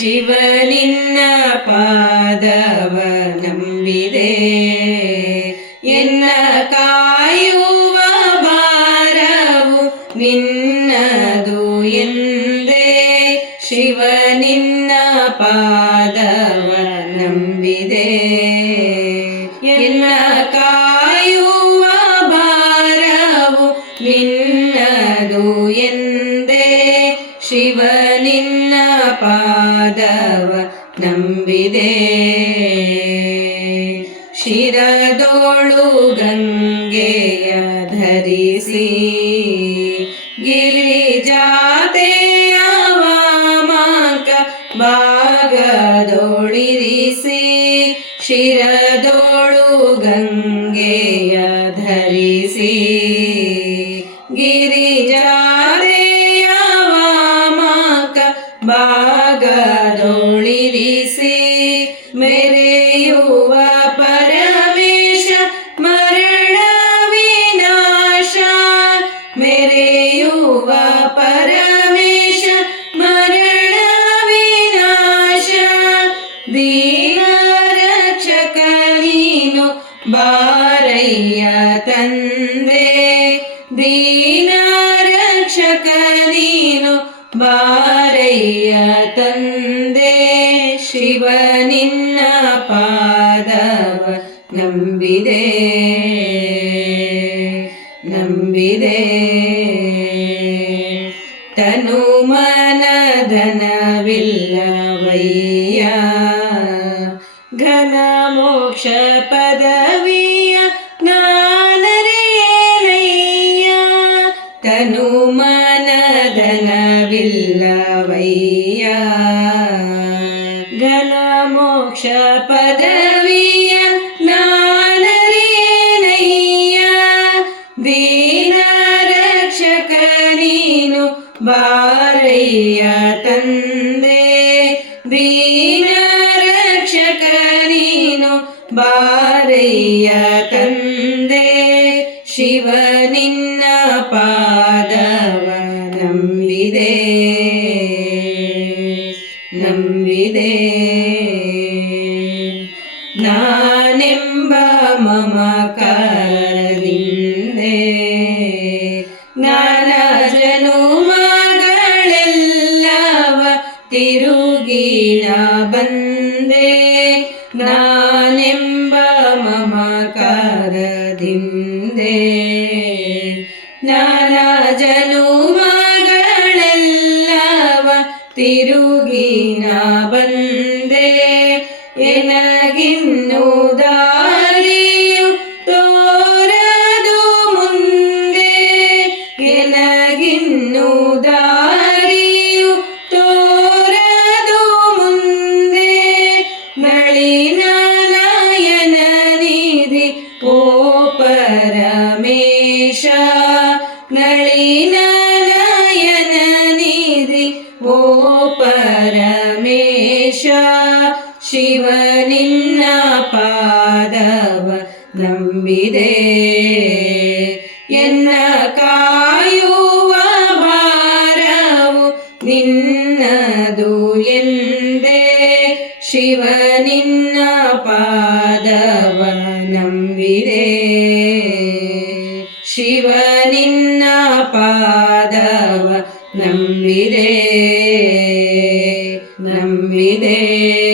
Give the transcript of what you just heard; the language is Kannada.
ಶಿವನಿನ್ನ ಪಾದವ ನಂಬಿದೆ ಎನ್ನ ಕಾಯುವ ಭಾರವು ನಿನ್ನದು ಎಂದೇ ಶಿವನಿನ್ನ ಪಾದವ ನಂಬಿದೆ ಎನ್ನ ಕಾಯುವ ಭಾರವು ನಿನ್ನದು ಎಂದೇ ಶಿವನಿನ್ನ ಪಾದವ ನಂಬಿದೆ. ಶಿರದೋಳು ಗಂಗೆಯ ಧರಿಸಿ ಗಿರಿಜಾತೆಯ ವಾಮಕ ಭಾಗದೋಳಿರಿಸಿ ಶಿರದೋಳು ಗಂಗೆಯ ಧರಿಸಿ ಭಾಗದೊಳಿರಿಸಿ ಮೆರೆಯುವ ಪರಮೇಶ ಮರಣ ವಿನಾಶ ಮೆರೆಯುವ ಪರಮೇಶ ಮರಣ ವಿನಾಶ ದೀನ ರಕ್ಷಕ ನೀನು ಬಾರಯ್ಯ ತಂದೆ ದೀನ ರಕ್ಷಕ ನೀನು ಬಾರಯ್ಯ ತಂದೆ ಶಿವ ನಿನ್ನ ಪಾದವ ನಂಬಿದೆ. ನಂಬಿದೆ. ತನು ಮನಧನವಿಲ್ಲವಯ್ಯ ಘನ ಮೋಕ್ಷ ಘನ ಮೋಕ್ಷ ಪದವಿಯ ನಾನರೇನಯ್ಯ? ದೀನ ರಕ್ಷಕ ನೀನು ಬಾರಯ್ಯ ತಂದೆ. ದೀನ ರಕ್ಷಕ ನೀನು ಬಾರಯ್ಯ ತಂದೆ. ಶಿವ ನಿನ್ನ ಪಾದವ ನಂಬಿದೆ. ಮಮಕಾರದಿಂದೆ ಜ್ಞಾನ ಜನುಮಗಳೆಲ್ಲವ ತಿರುಗಿ ನಾ ಬಂದೆ ನಾನೆಂಬ ಮಮಕಾರದಿಂದೆ ಜ್ಞಾನ ಜನುಮಗಳೆಲ್ಲವ ತಿರುಗಿ ನಾ ಬಂದೆ ಎನಗಿನ್ನು ದಾರಿಯು ತೋರದು ಮುಂದೆ ನಳಿನ ನಯನ ನಿಧಿ ಓ ಪರಮೇಶ ನಳಿನ ನಯನ ನಿಧಿ ಓ ಪರಮೇಶ ಶಿವ ನಿನ್ನ ಪಾದವ ನಂಬಿದೆ ಎನ್ನ ಕಾಯುವ ನಿನ್ನದು ಎಂದೇ ಪಾದವ ನಂಬಿದೆ. ಶಿವ ನಿನ್ನ ಪಾದವ ನಂಬಿದೆ. ನಂಬಿದೆ.